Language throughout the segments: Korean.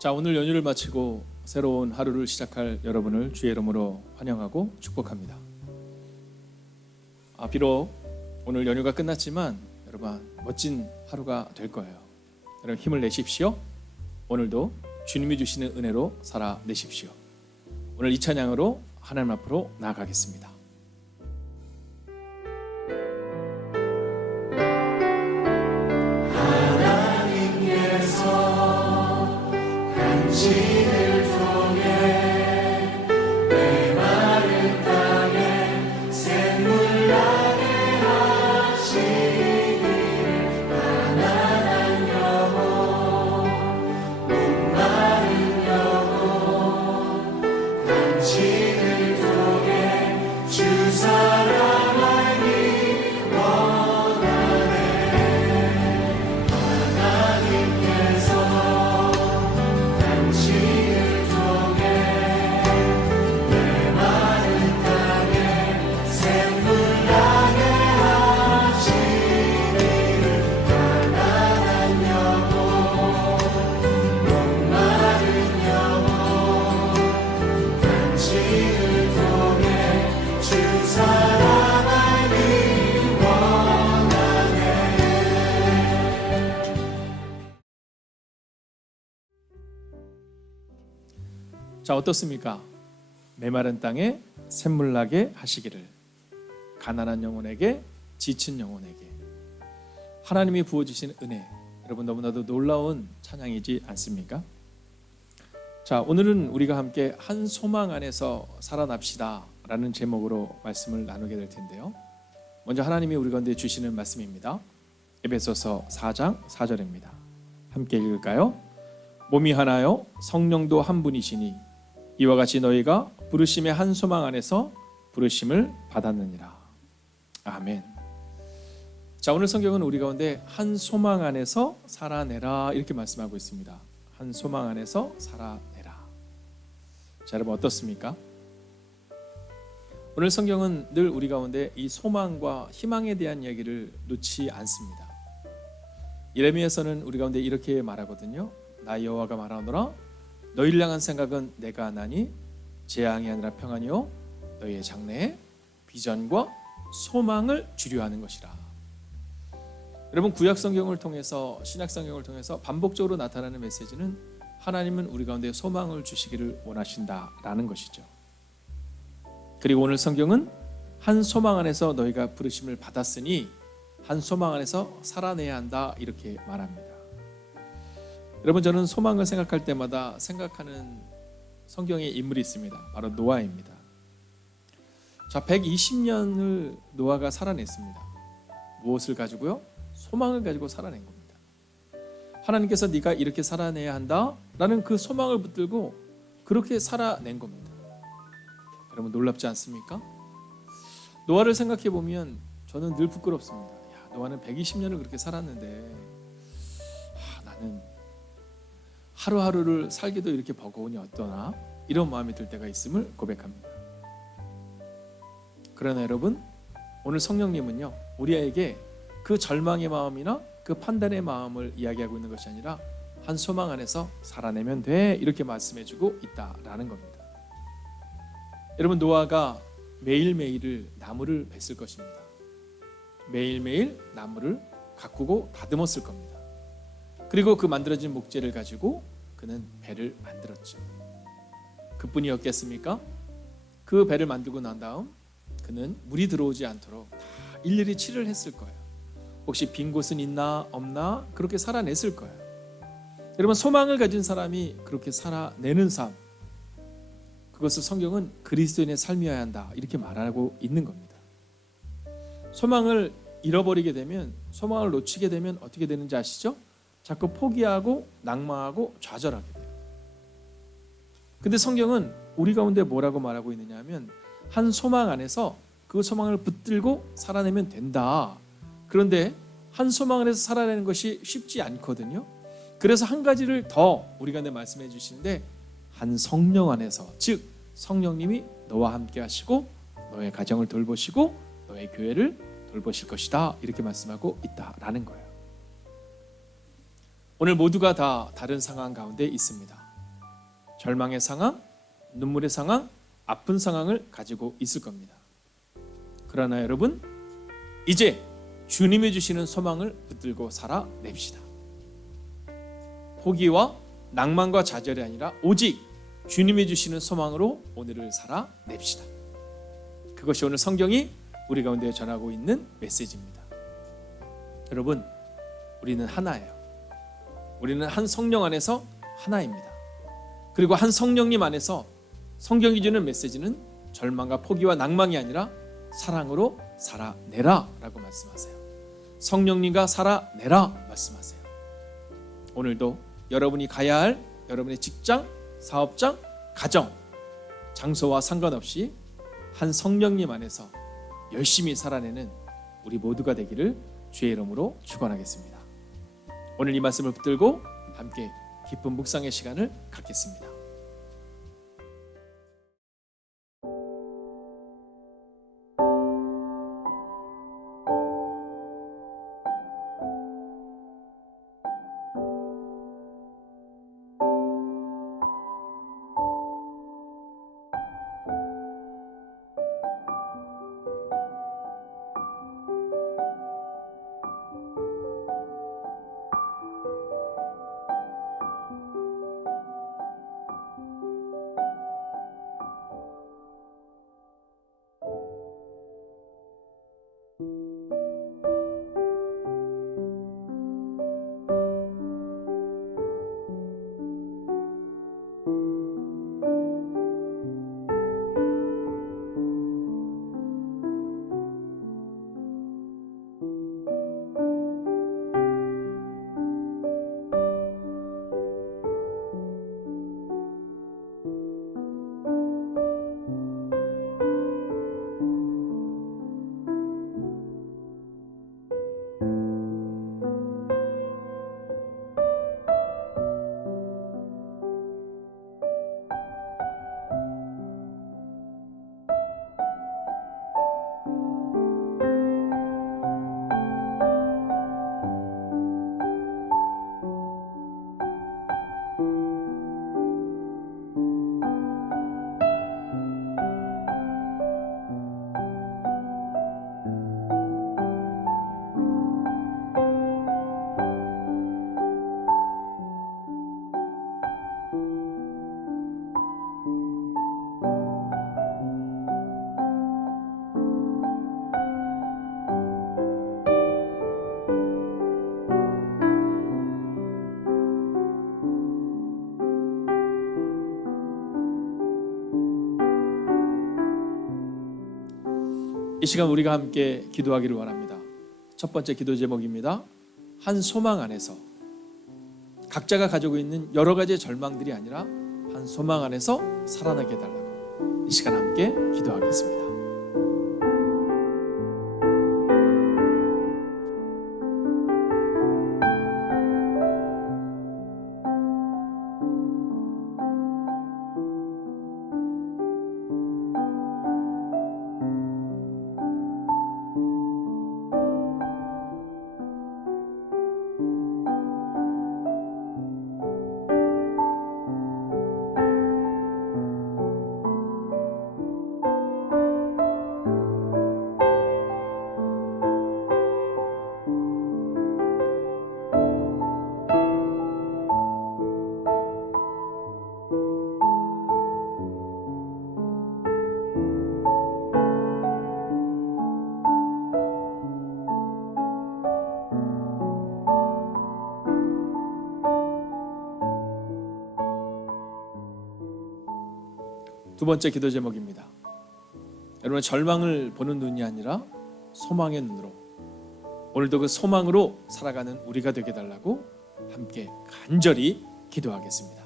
자, 오늘 연휴를 마치고 새로운 하루를 시작할 여러분을 주의 이름으로 환영하고 축복합니다. 비록 오늘 연휴가 끝났지만 여러분 멋진 하루가 될 거예요. 여러분 힘을 내십시오. 오늘도 주님이 주시는 은혜로 살아내십시오. 오늘 이 찬양으로 하나님 앞으로 나아가겠습니다. 하나님께서 당신을 통해 메마른 땅에 샘물 나게 하시길 가난한 영혼 목마른 영혼 당신을 통해 주 사랑하기 원하네. 하나님께서 당신을 통해 메마른 땅에 샘물 나게 하시길 가난한 영혼 목마른 영혼 당신을 통해 주 사랑하기 원하네. 자, 어떻습니까? 메마른 땅에 샘물 나게 하시기를 가난한 영혼에게 지친 영혼에게 하나님이 부어주신 은혜, 여러분 너무나도 놀라운 찬양이지 않습니까? 자, 오늘은 우리가 함께 한 소망 안에서 살아납시다 라는 제목으로 말씀을 나누게 될 텐데요. 먼저 하나님이 우리 가운데 주시는 말씀입니다. 에베소서 4장 4절입니다. 함께 읽을까요? 몸이 하나요 성령도 한 분이시니 이와 같이 너희가 부르심의 한 소망 안에서 부르심을 받았느니라. 아멘. 자, 오늘 성경은 우리 가운데 한 소망 안에서 살아내라 이렇게 말씀하고 있습니다. 한 소망 안에서 살아내라. 자, 여러분 어떻습니까? 오늘 성경은 늘 우리 가운데 이 소망과 희망에 대한 이야기를 놓지 않습니다. 예레미야서는 우리 가운데 이렇게 말하거든요. 나 여호와가 말하노라 너희를 향한 생각은 내가 하나니 재앙이 아니라 평안이요 너희의 장래에 비전과 소망을 주려 하는 것이라. 여러분 구약 성경을 통해서 신약 성경을 통해서 반복적으로 나타나는 메시지는 하나님은 우리 가운데 소망을 주시기를 원하신다라는 것이죠. 그리고 오늘 성경은 한 소망 안에서 너희가 부르심을 받았으니 한 소망 안에서 살아내야 한다 이렇게 말합니다. 여러분 저는 소망을 생각할 때마다 생각하는 성경의 인물이 있습니다. 바로 노아입니다. 자, 120년을 노아가 살아냈습니다. 무엇을 가지고요? 소망을 가지고 살아낸 겁니다. 하나님께서 네가 이렇게 살아내야 한다 라는 그 소망을 붙들고 그렇게 살아낸 겁니다. 여러분 놀랍지 않습니까? 노아를 생각해 보면 저는 늘 부끄럽습니다. 야, 노아는 120년을 그렇게 살았는데 나는 하루하루를 살기도 이렇게 버거우니 어떠나 이런 마음이 들 때가 있음을 고백합니다. 그러나 여러분 오늘 성령님은요 우리에게 그 절망의 마음이나 그 판단의 마음을 이야기하고 있는 것이 아니라 한 소망 안에서 살아내면 돼 이렇게 말씀해주고 있다라는 겁니다. 여러분 노아가 매일매일을 나무를 뱄을 것입니다. 매일매일 나무를 가꾸고 다듬었을 겁니다. 그리고 그 만들어진 목재를 가지고 그는 배를 만들었죠. 그뿐이었겠습니까? 그 배를 만들고 난 다음 그는 물이 들어오지 않도록 다 일일이 칠을 했을 거예요. 혹시 빈 곳은 있나 없나 그렇게 살아냈을 거예요. 여러분 소망을 가진 사람이 그렇게 살아내는 삶, 그것을 성경은 그리스도인의 삶이어야 한다 이렇게 말하고 있는 겁니다. 소망을 잃어버리게 되면, 소망을 놓치게 되면 어떻게 되는지 아시죠? 자꾸 포기하고 낙망하고 좌절하게 돼요. 근데 성경은 우리 가운데 뭐라고 말하고 있느냐 하면 한 소망 안에서 그 소망을 붙들고 살아내면 된다. 그런데 한 소망 안에서 살아내는 것이 쉽지 않거든요. 그래서 한 가지를 더 우리 가운데 말씀해 주시는데 한 성령 안에서, 즉 성령님이 너와 함께 하시고 너의 가정을 돌보시고 너의 교회를 돌보실 것이다 이렇게 말씀하고 있다라는 거예요. 오늘 모두가 다 다른 상황 가운데 있습니다. 절망의 상황, 눈물의 상황, 아픈 상황을 가지고 있을 겁니다. 그러나 여러분, 이제 주님이 주시는 소망을 붙들고 살아냅시다. 포기와 낭만과 좌절이 아니라 오직 주님이 주시는 소망으로 오늘을 살아냅시다. 그것이 오늘 성경이 우리 가운데 전하고 있는 메시지입니다. 여러분, 우리는 하나예요. 우리는 한 성령 안에서 하나입니다. 그리고 한 성령님 안에서 성경이 주는 메시지는 절망과 포기와 낭망이 아니라 사랑으로 살아내라 라고 말씀하세요. 성령님과 살아내라 말씀하세요. 오늘도 여러분이 가야 할 여러분의 직장, 사업장, 가정, 장소와 상관없이 한 성령님 안에서 열심히 살아내는 우리 모두가 되기를 주의 이름으로 축원하겠습니다. 오늘 이 말씀을 붙들고 함께 기쁜 묵상의 시간을 갖겠습니다. 이 시간 우리가 함께 기도하기를 원합니다. 첫 번째 기도 제목입니다. 한 소망 안에서, 각자가 가지고 있는 여러 가지의 절망들이 아니라 한 소망 안에서 살아나게 해달라고 이 시간 함께 기도하겠습니다. 두 번째 기도 제목입니다. 여러분, 절망을 보는 눈이 아니라 소망의 눈으로, 오늘도 그 소망으로 살아가는 우리가 되게 해달라고 함께 간절히 기도하겠습니다.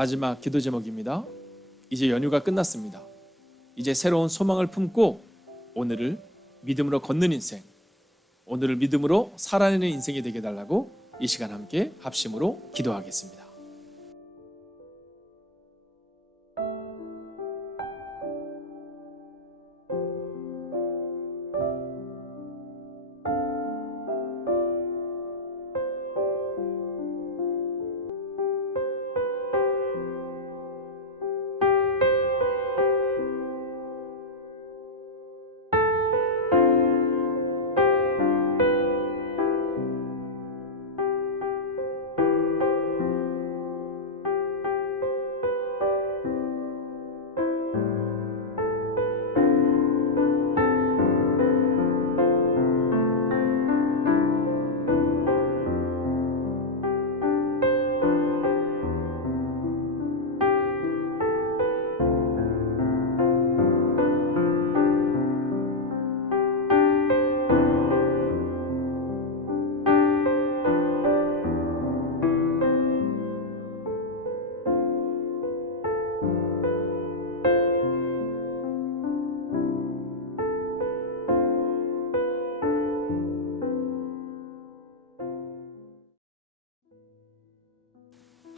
마지막 기도 제목입니다. 이제 연휴가 끝났습니다. 이제 새로운 소망을 품고 오늘을 믿음으로 걷는 인생, 오늘을 믿음으로 살아내는 인생이 되게 해달라고 이 시간 함께 합심으로 기도하겠습니다.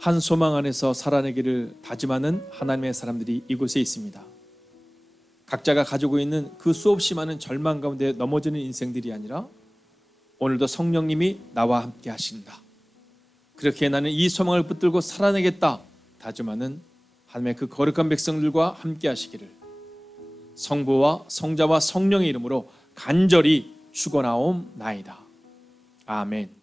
한 소망 안에서 살아내기를 다짐하는 하나님의 사람들이 이곳에 있습니다. 각자가 가지고 있는 그 수없이 많은 절망 가운데 넘어지는 인생들이 아니라 오늘도 성령님이 나와 함께 하신다. 그렇게 나는 이 소망을 붙들고 살아내겠다 다짐하는 하나님의 그 거룩한 백성들과 함께 하시기를 성부와 성자와 성령의 이름으로 간절히 축원하옵나이다. 아멘.